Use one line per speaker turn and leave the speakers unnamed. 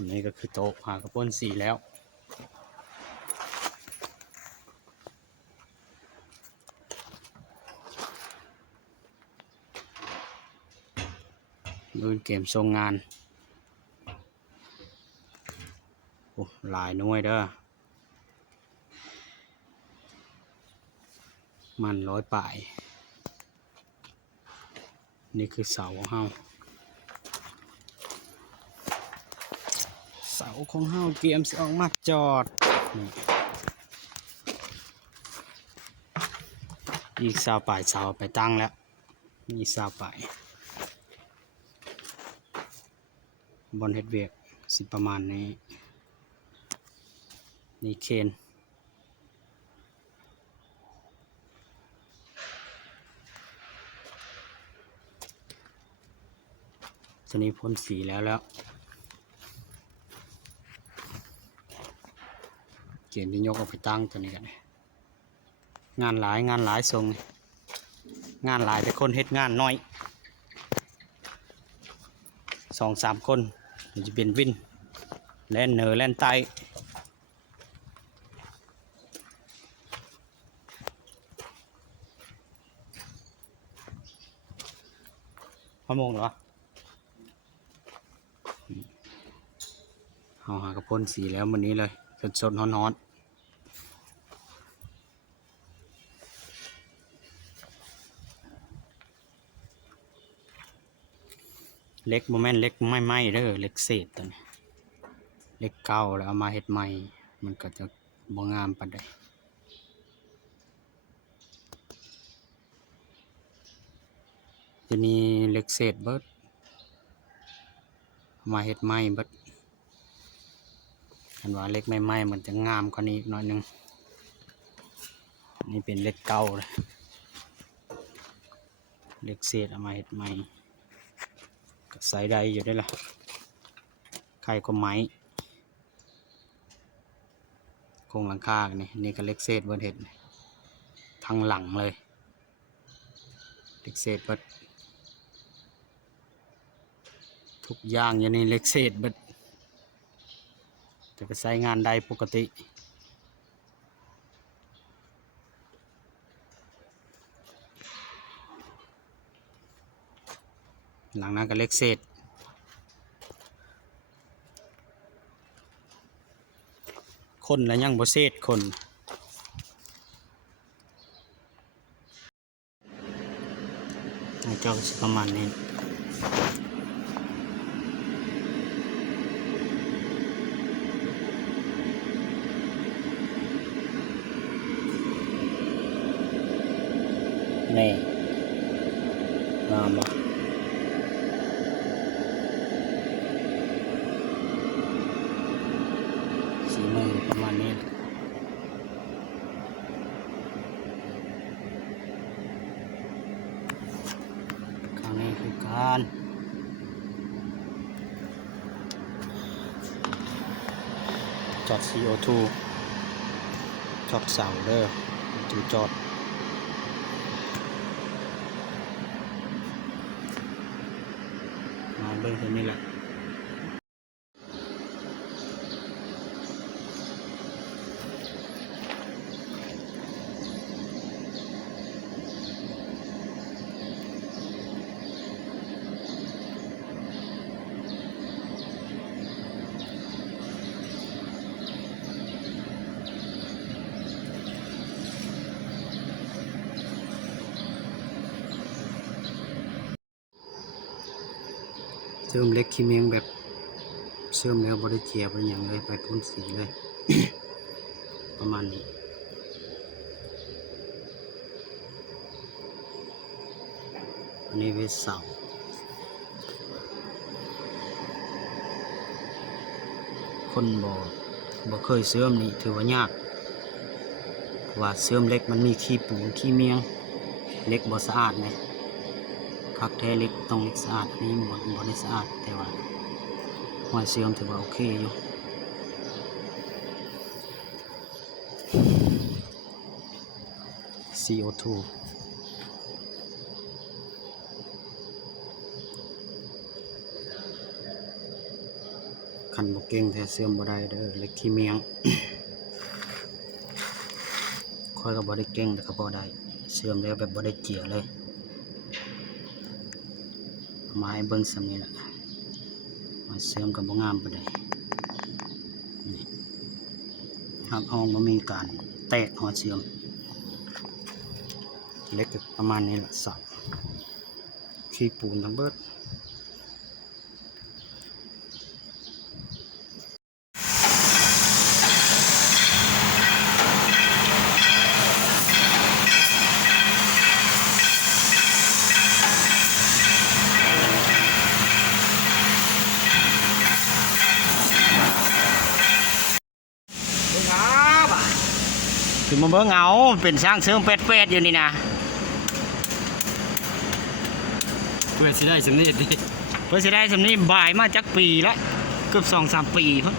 ันนี้ก็คือโต๊ะหากระป้นสีแล้วดูเกมทรงงานโอ้หลายน่วยเด้อ มันร้อยป่าย นี่คือเสาของเฮา เสาของเฮาเกมสิออกมาจอด อีกสาวป่ายเสาไปตั้งแล้วนี่สาวป่ายบอลเฮดเวียกสิประมาณนี้ นี่เคนตัวนี้พ่นสีแล้วแล้ว เกียนที่ยกเอาไปตั้งตัวนี้กันงานหลายงานหลายทรง งานหลายแต่คนเฮ็ดงานน้อยสองสามคนจะเป็นวินแล่นเหนือแล่นใต้พอโมงเหรอเอาหากระพ่นสีแล้ววันนี้เลย สดสดๆร้อนๆเล็กโมเมนต์เล็กไม่ไหม้เด้อเล็กเศษตัวนี้เล็กเก่าแล้วเอามาเฮ็ดใหม่ มันก็จะบ่งามปานใดตัวนี้เล็กเศษเบิดเอามาเฮ็ดใหม่เบิด อันว่าเล็กไม่ไหม้มันจะงามกว่านี้อีกหน่อยนึงนี่เป็นเล็กเก่าเลยเล็กเศษเอามาเฮ็ดใหม่ก็ใส่ได้อยู่ได้ละใครก็ไม้โครงหลังคากันนี่นี่ก็เล็กเศษเบิดเห็ดทั้งหลังเลยเล็กเศษเบิดทุกอย่างอยู่ในเล็กเศษเบิด จะไปใช้งานได้ปกติ หลังนั้นก็เล็กเศษคนแล้วยังบ่เศษคนเจ้าประมาณนี้ นี่งามบ่สีมือประมาณนี้ข้างนี้คือการจอด CO2 จอดเสาเด้อจูจอด มา เบิ่งตัวนี้แหละเสริมเล็กขี้เมียงแบบเสริมแล้วบริเจียบไรอย่างเลยไปพ่นสีเลย ประมาณนี้อันนี้เวสเสาคนบ่บ่เคยเสื่อมนี่ถือว่ายากว่าเสื่อมเล็กมันมีขี้ปูขี้เมียง เล็กบ่สะอาดไง คักแท้เล็กต้องเล็กสะอาดอันนี่บดบได้สะอาดแต่ว่าหัวเสื่อมถือว่าโอเคอยู่ CO2 คันบ่เก่งแท้เสื่อมบ่ได้เด้อเล็กขี้เมียงค่อยก็บ่ได้เก่งแต่ก็บ่ได้เสื่อมแล้วแบบบ่ได้เจียเลย มาให้เบิ้งสำนี้ละมาเสริมกับ่งามปานใดนี่ครับห้องมันมีการแตกหัวเสื่อมเล็กประมาณนี้แหละสับขี้ปูนทั้งเบิด
ครับ
ถึง มาเบิ่งเอาเป็นสร้างเสริมเป็ดๆอยู่นี่นะ
เพื่อสิได้สำเร็จดิ
เพื่อสิได้สำนี้บ่ายมาจักปีละเกือบสองสามปีพุ่น